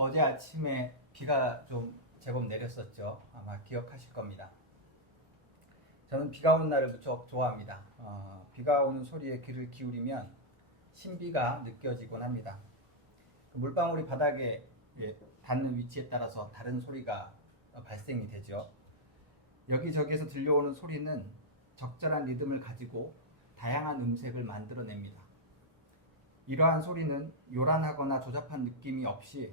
어제 아침에 비가 좀 제법 내렸었죠. 아마 기억하실 겁니다. 저는 비가 오는 날을 무척 좋아합니다. 비가 오는 소리에 귀를 기울이면 신비가 느껴지곤 합니다. 물방울이 바닥에 닿는 위치에 따라서 다른 소리가 발생이 되죠. 여기저기에서 들려오는 소리는 적절한 리듬을 가지고 다양한 음색을 만들어냅니다. 이러한 소리는 요란하거나 조잡한 느낌이 없이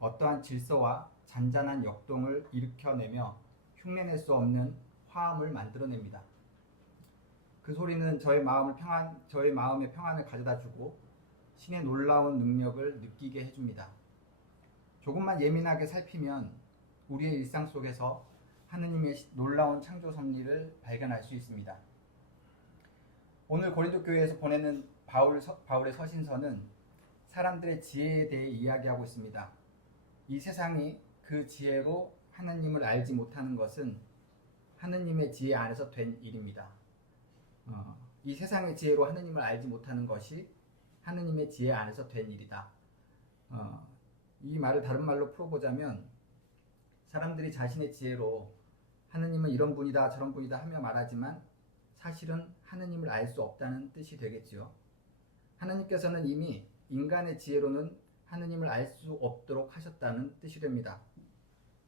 어떠한 질서와 잔잔한 역동을 일으켜내며 흉내낼 수 없는 화음을 만들어냅니다. 그 소리는 저의 마음의 평안을 가져다주고 신의 놀라운 능력을 느끼게 해줍니다. 조금만 예민하게 살피면 우리의 일상 속에서 하느님의 놀라운 창조 섭리를 발견할 수 있습니다. 오늘 고린도 교회에서 보내는 바울의 서신서는 사람들의 지혜에 대해 이야기하고 있습니다. 이 세상이 그 지혜로 하느님을 알지 못하는 것은 하느님의 지혜 안에서 된 일입니다. 이 세상의 지혜로 하느님을 알지 못하는 것이 하느님의 지혜 안에서 된 일이다. 이 말을 다른 말로 풀어보자면 사람들이 자신의 지혜로 하느님은 이런 분이다 저런 분이다 하며 말하지만 사실은 하느님을 알 수 없다는 뜻이 되겠지요. 하느님께서는 이미 인간의 지혜로는 하느님을 알 수 없도록 하셨다는 뜻이 됩니다.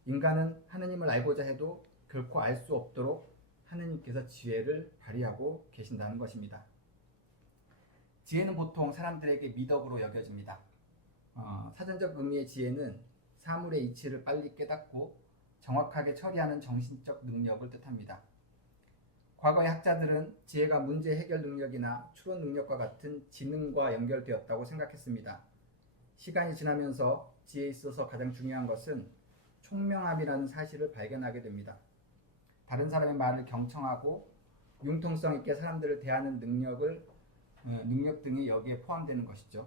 인간은 하느님을 알고자 해도 결코 알 수 없도록 하느님께서 지혜를 발휘하고 계신다는 것입니다. 지혜는 보통 사람들에게 미덕으로 여겨집니다. 사전적 의미의 지혜는 사물의 이치를 빨리 깨닫고 정확하게 처리하는 정신적 능력을 뜻합니다. 과거의 학자들은 지혜가 문제 해결 능력이나 추론 능력과 같은 지능과 연결되었다고 생각했습니다. 시간이 지나면서 지혜에 있어서 가장 중요한 것은 총명함이라는 사실을 발견하게 됩니다. 다른 사람의 말을 경청하고 융통성 있게 사람들을 대하는 능력 등이 여기에 포함되는 것이죠.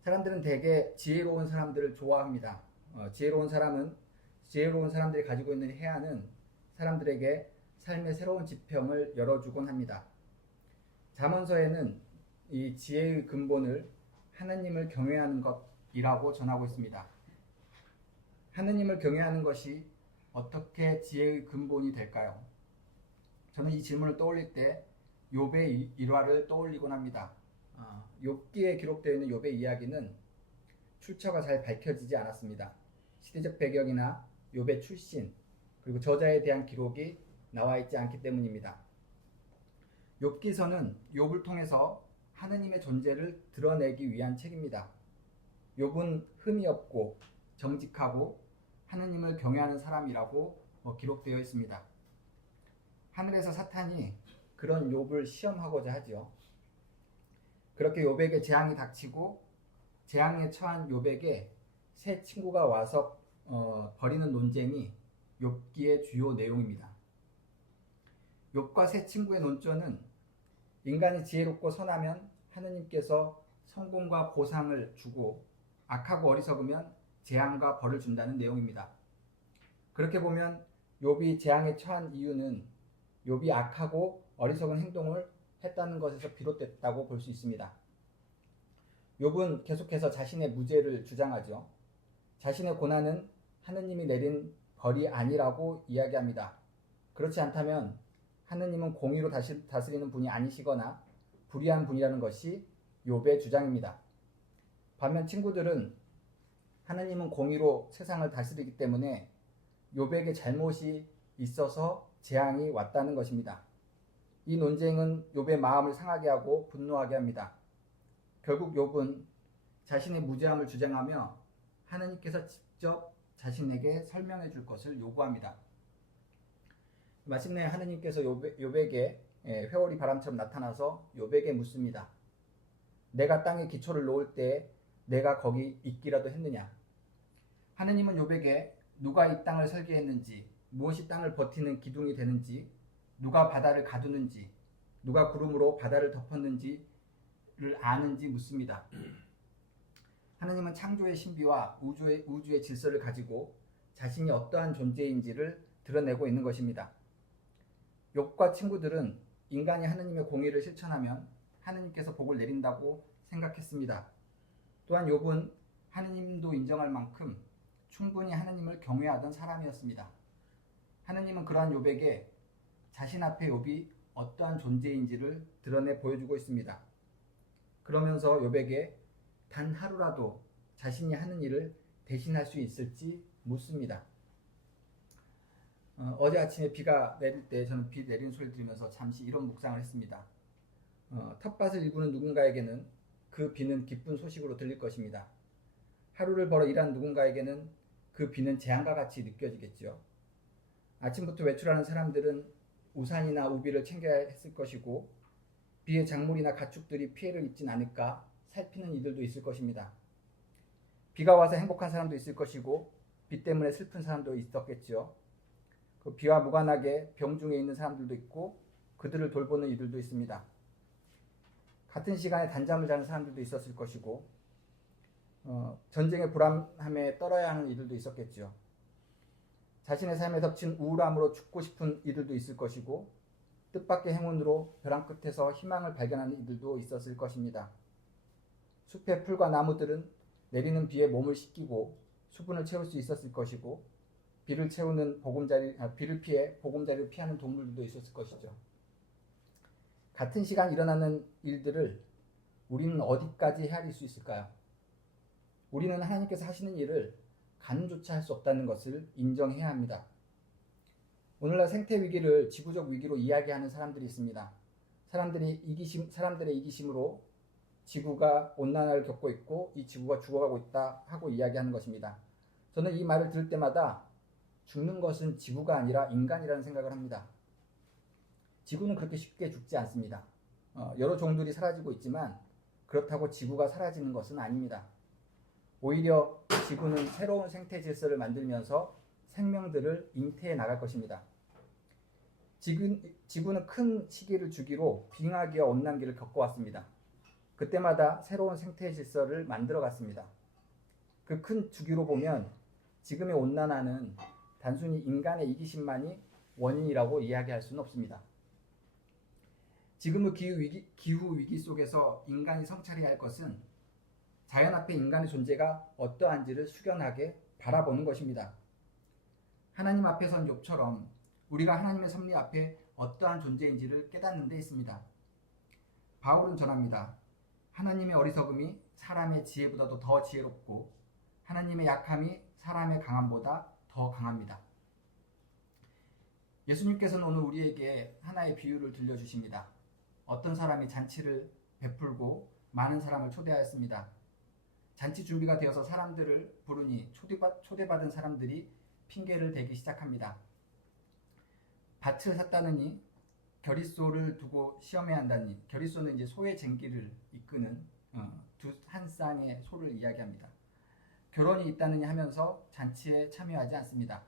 사람들은 대개 지혜로운 사람들을 좋아합니다. 지혜로운 사람들이 가지고 있는 해안은 사람들에게 삶의 새로운 지평을 열어주곤 합니다. 잠언서에는 이 지혜의 근본을 하느님을 경외하는 것이라고 전하고 있습니다. 하느님을 경외하는 것이 어떻게 지혜의 근본이 될까요? 저는 이 질문을 떠올릴 때 욥의 일화를 떠올리곤 합니다. 욥기에 기록되어 있는 욥의 이야기는 출처가 잘 밝혀지지 않았습니다. 시대적 배경이나 욥의 출신 그리고 저자에 대한 기록이 나와 있지 않기 때문입니다. 욥기서는 욥을 통해서 하느님의 존재를 드러내기 위한 책입니다. 욥은 흠이 없고 정직하고 하느님을 경외하는 사람이라고 기록되어 있습니다. 하늘에서 사탄이 그런 욥을 시험하고자 하죠. 그렇게 욥에게 재앙이 닥치고 재앙에 처한 욥에게 새 친구가 와서 벌이는 논쟁이 욥기의 주요 내용입니다. 욥과 새 친구의 논조는 인간이 지혜롭고 선하면 하느님께서 성공과 보상을 주고 악하고 어리석으면 재앙과 벌을 준다는 내용입니다. 그렇게 보면 욥이 재앙에 처한 이유는 욥이 악하고 어리석은 행동을 했다는 것에서 비롯됐다고 볼 수 있습니다. 욥은 계속해서 자신의 무죄를 주장하죠. 자신의 고난은 하느님이 내린 벌이 아니라고 이야기합니다. 그렇지 않다면 하느님은 공의로 다스리는 분이 아니시거나 불의한 분이라는 것이 욥의 주장입니다. 반면 친구들은 하느님은 공의로 세상을 다스리기 때문에 욥에게 잘못이 있어서 재앙이 왔다는 것입니다. 이 논쟁은 욥의 마음을 상하게 하고 분노하게 합니다. 결국 욥은 자신의 무죄함을 주장하며 하느님께서 직접 자신에게 설명해 줄 것을 요구합니다. 마침내 하느님께서 욥에게 회오리 바람처럼 나타나서 욥에게 묻습니다. 내가 땅에 기초를 놓을 때 내가 거기 있기라도 했느냐? 하느님은 욥에게 누가 이 땅을 설계했는지, 무엇이 땅을 버티는 기둥이 되는지, 누가 바다를 가두는지, 누가 구름으로 바다를 덮었는지를 아는지 묻습니다. 하느님은 창조의 신비와 우주의 질서를 가지고 자신이 어떠한 존재인지를 드러내고 있는 것입니다. 욥과 친구들은 인간이 하느님의 공의를 실천하면 하느님께서 복을 내린다고 생각했습니다. 또한 욥은 하느님도 인정할 만큼 충분히 하느님을 경외하던 사람이었습니다. 하느님은 그러한 욥에게 자신 앞에 욥이 어떠한 존재인지를 드러내 보여주고 있습니다. 그러면서 욥에게 단 하루라도 자신이 하는 일을 대신할 수 있을지 묻습니다. 어제 아침에 비가 내릴 때 저는 비 내리는 소리를 들으면서 잠시 이런 묵상을 했습니다. 텃밭을 일구는 누군가에게는 그 비는 기쁜 소식으로 들릴 것입니다. 하루를 벌어 일한 누군가에게는 그 비는 재앙과 같이 느껴지겠죠. 아침부터 외출하는 사람들은 우산이나 우비를 챙겨야 했을 것이고 비에 작물이나 가축들이 피해를 입진 않을까 살피는 이들도 있을 것입니다. 비가 와서 행복한 사람도 있을 것이고 비 때문에 슬픈 사람도 있었겠죠. 그 비와 무관하게 병중에 있는 사람들도 있고 그들을 돌보는 이들도 있습니다. 같은 시간에 단잠을 자는 사람들도 있었을 것이고 전쟁의 불안함에 떨어야 하는 이들도 있었겠죠. 자신의 삶에 덮친 우울함으로 죽고 싶은 이들도 있을 것이고 뜻밖의 행운으로 벼랑 끝에서 희망을 발견하는 이들도 있었을 것입니다. 숲의 풀과 나무들은 내리는 비에 몸을 씻기고 수분을 채울 수 있었을 것이고 비를 피해 보금자리를 피하는 동물들도 있었을 것이죠. 같은 시간 일어나는 일들을 우리는 어디까지 헤아릴 수 있을까요? 우리는 하나님께서 하시는 일을 가늠조차 할 수 없다는 것을 인정해야 합니다. 오늘날 생태 위기를 지구적 위기로 이야기하는 사람들이 있습니다. 사람들의 이기심으로 지구가 온난화를 겪고 있고 이 지구가 죽어가고 있다 하고 이야기하는 것입니다. 저는 이 말을 들을 때마다 죽는 것은 지구가 아니라 인간이라는 생각을 합니다. 지구는 그렇게 쉽게 죽지 않습니다. 여러 종들이 사라지고 있지만 그렇다고 지구가 사라지는 것은 아닙니다. 오히려 지구는 새로운 생태 질서를 만들면서 생명들을 잉태해 나갈 것입니다. 지구는 큰 시기를 주기로 빙하기와 온난기를 겪어왔습니다. 그때마다 새로운 생태 질서를 만들어갔습니다. 그 큰 주기로 보면 지금의 온난화는 단순히 인간의 이기심만이 원인이라고 이야기할 수는 없습니다. 지금의 기후 위기 속에서 인간이 성찰해야 할 것은 자연 앞에 인간의 존재가 어떠한지를 숙연하게 바라보는 것입니다. 하나님 앞에 선 욥처럼 우리가 하나님의 섭리 앞에 어떠한 존재인지를 깨닫는 데 있습니다. 바울은 전합니다. 하나님의 어리석음이 사람의 지혜보다도 더 지혜롭고 하나님의 약함이 사람의 강함보다 더 강합니다. 예수님께서는 오늘 우리에게 하나의 비유를 들려주십니다. 어떤 사람이 잔치를 베풀고 많은 사람을 초대하였습니다. 잔치 준비가 되어서 사람들을 부르니 초대받은 사람들이 핑계를 대기 시작합니다. 밭을 샀다느니 결의소를 두고 시험해야 한다니, 결의소는 이제 소의 쟁기를 이끄는 한 쌍의 소를 이야기합니다. 결혼이 있다느니 하면서 잔치에 참여하지 않습니다.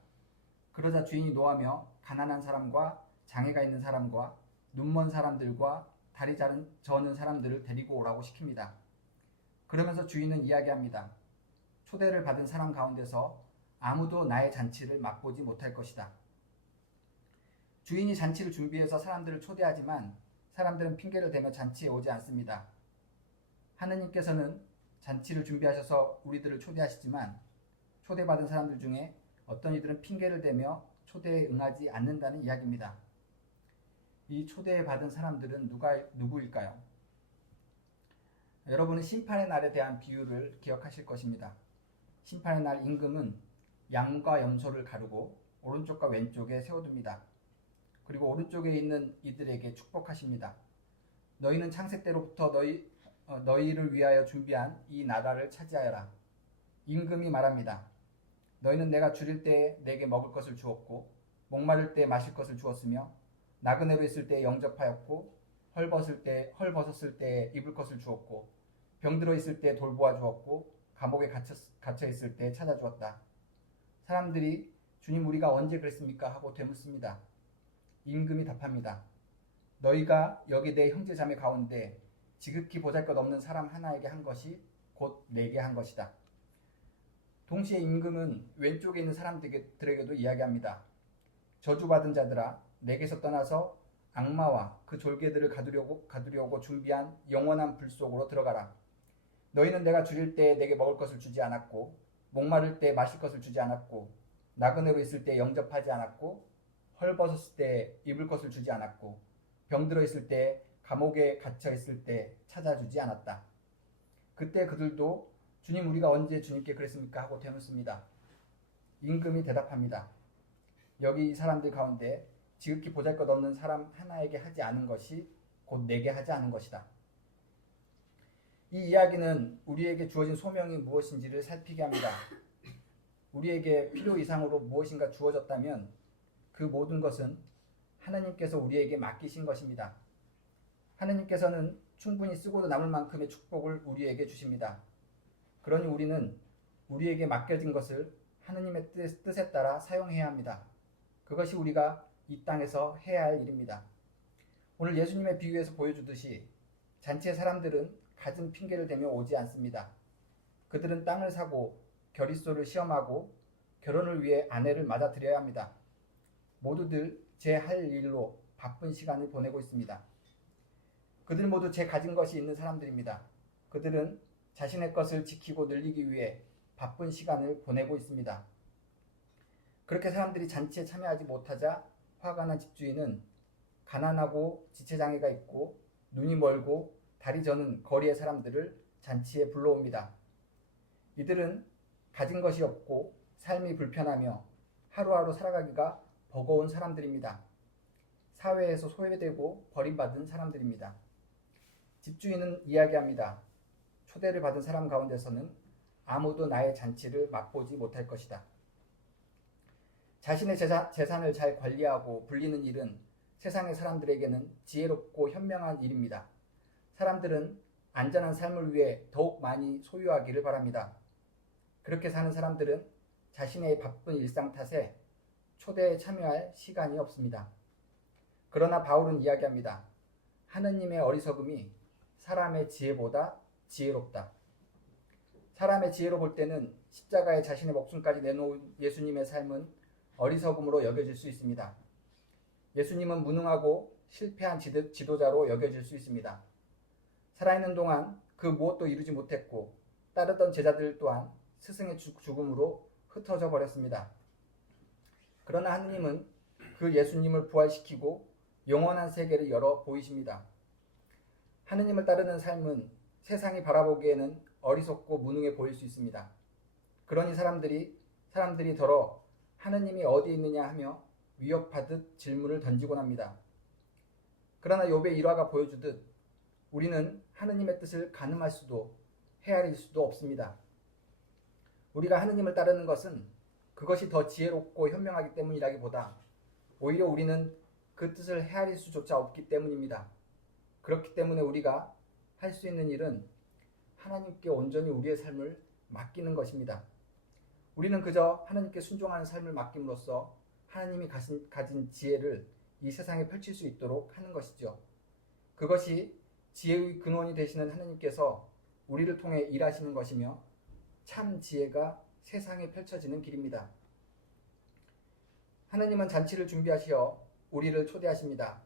그러자 주인이 노하며 가난한 사람과 장애가 있는 사람과 눈먼 사람들과 다리 저는 사람들을 데리고 오라고 시킵니다. 그러면서 주인은 이야기합니다. 초대를 받은 사람 가운데서 아무도 나의 잔치를 맛보지 못할 것이다. 주인이 잔치를 준비해서 사람들을 초대하지만 사람들은 핑계를 대며 잔치에 오지 않습니다. 하느님께서는 잔치를 준비하셔서 우리들을 초대하시지만 초대받은 사람들 중에 어떤 이들은 핑계를 대며 초대에 응하지 않는다는 이야기입니다. 이 초대받은 사람들은 누구일까요? 여러분은 심판의 날에 대한 비유를 기억하실 것입니다. 심판의 날 임금은 양과 염소를 가르고 오른쪽과 왼쪽에 세워둡니다. 그리고 오른쪽에 있는 이들에게 축복하십니다. 너희는 창세 때로부터 너희를 위하여 준비한 이 나라를 차지하여라. 임금이 말합니다. 너희는 내가 줄일 때에 내게 먹을 것을 주었고 목마를 때에 마실 것을 주었으며 나그네로 있을 때에 영접하였고 헐벗었을 때에 입을 것을 주었고 병들어 있을 때에 돌보아 주었고 감옥에 갇혀 있을 때에 찾아주었다. 사람들이 주님 우리가 언제 그랬습니까? 하고 되묻습니다. 임금이 답합니다. 너희가 여기 내 형제 자매 가운데 지극히 보잘것없는 사람 하나에게 한 것이 곧 내게 한 것이다. 동시에 임금은 왼쪽에 있는 사람들에게도 이야기합니다. 저주받은 자들아 내게서 떠나서 악마와 그 졸개들을 가두려고 준비한 영원한 불 속으로 들어가라. 너희는 내가 줄일 때 내게 먹을 것을 주지 않았고 목마를 때 마실 것을 주지 않았고 나그네로 있을 때 영접하지 않았고 헐벗었을 때 입을 것을 주지 않았고 병들어 있을 때 감옥에 갇혀 있을 때 찾아주지 않았다. 그때 그들도 주님 우리가 언제 주님께 그랬습니까? 하고 되묻습니다. 임금이 대답합니다. 여기 이 사람들 가운데 지극히 보잘것없는 사람 하나에게 하지 않은 것이 곧 내게 하지 않은 것이다. 이 이야기는 우리에게 주어진 소명이 무엇인지를 살피게 합니다. 우리에게 필요 이상으로 무엇인가 주어졌다면 그 모든 것은 하나님께서 우리에게 맡기신 것입니다. 하나님께서는 충분히 쓰고도 남을 만큼의 축복을 우리에게 주십니다. 그러니 우리는 우리에게 맡겨진 것을 하나님의 뜻에 따라 사용해야 합니다. 그것이 우리가 이 땅에서 해야 할 일입니다. 오늘 예수님의 비유에서 보여주듯이 잔치의 사람들은 갖은 핑계를 대며 오지 않습니다. 그들은 땅을 사고 결의소를 시험하고 결혼을 위해 아내를 맞아들여야 합니다. 모두들 제 할 일로 바쁜 시간을 보내고 있습니다. 그들 모두 제 가진 것이 있는 사람들입니다. 그들은 자신의 것을 지키고 늘리기 위해 바쁜 시간을 보내고 있습니다. 그렇게 사람들이 잔치에 참여하지 못하자 화가 난 집주인은 가난하고 지체장애가 있고 눈이 멀고 다리 저는 거리의 사람들을 잔치에 불러옵니다. 이들은 가진 것이 없고 삶이 불편하며 하루하루 살아가기가 버거운 사람들입니다. 사회에서 소외되고 버림받은 사람들입니다. 집주인은 이야기합니다. 초대를 받은 사람 가운데서는 아무도 나의 잔치를 맛보지 못할 것이다. 자신의 재산을 잘 관리하고 불리는 일은 세상의 사람들에게는 지혜롭고 현명한 일입니다. 사람들은 안전한 삶을 위해 더욱 많이 소유하기를 바랍니다. 그렇게 사는 사람들은 자신의 바쁜 일상 탓에 초대에 참여할 시간이 없습니다. 그러나 바울은 이야기합니다. 하느님의 어리석음이 사람의 지혜보다 지혜롭다. 사람의 지혜로 볼 때는 십자가에 자신의 목숨까지 내놓은 예수님의 삶은 어리석음으로 여겨질 수 있습니다. 예수님은 무능하고 실패한 지도자로 여겨질 수 있습니다. 살아있는 동안 그 무엇도 이루지 못했고 따르던 제자들 또한 스승의 죽음으로 흩어져 버렸습니다. 그러나 하느님은 그 예수님을 부활시키고 영원한 세계를 열어 보이십니다. 하느님을 따르는 삶은 세상이 바라보기에는 어리석고 무능해 보일 수 있습니다. 그러니 사람들이 더러 하느님이 어디 있느냐 하며 위협하듯 질문을 던지곤 합니다. 그러나 욥의 일화가 보여주듯 우리는 하느님의 뜻을 가늠할 수도 헤아릴 수도 없습니다. 우리가 하느님을 따르는 것은 그것이 더 지혜롭고 현명하기 때문이라기보다 오히려 우리는 그 뜻을 헤아릴 수조차 없기 때문입니다. 그렇기 때문에 우리가 할 수 있는 일은 하나님께 온전히 우리의 삶을 맡기는 것입니다. 우리는 그저 하나님께 순종하는 삶을 맡김으로써 하나님이 가진 지혜를 이 세상에 펼칠 수 있도록 하는 것이죠. 그것이 지혜의 근원이 되시는 하나님께서 우리를 통해 일하시는 것이며 참 지혜가 세상에 펼쳐지는 길입니다. 하나님은 잔치를 준비하시어 우리를 초대하십니다.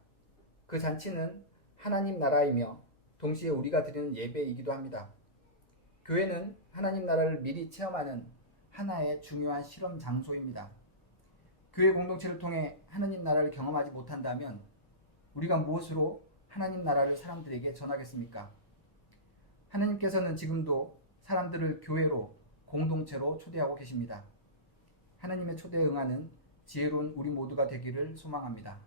그 잔치는 하나님 나라이며 동시에 우리가 드리는 예배이기도 합니다. 교회는 하나님 나라를 미리 체험하는 하나의 중요한 실험 장소입니다. 교회 공동체를 통해 하나님 나라를 경험하지 못한다면 우리가 무엇으로 하나님 나라를 사람들에게 전하겠습니까? 하나님께서는 지금도 사람들을 교회로 공동체로 초대하고 계십니다. 하나님의 초대에 응하는 지혜로운 우리 모두가 되기를 소망합니다.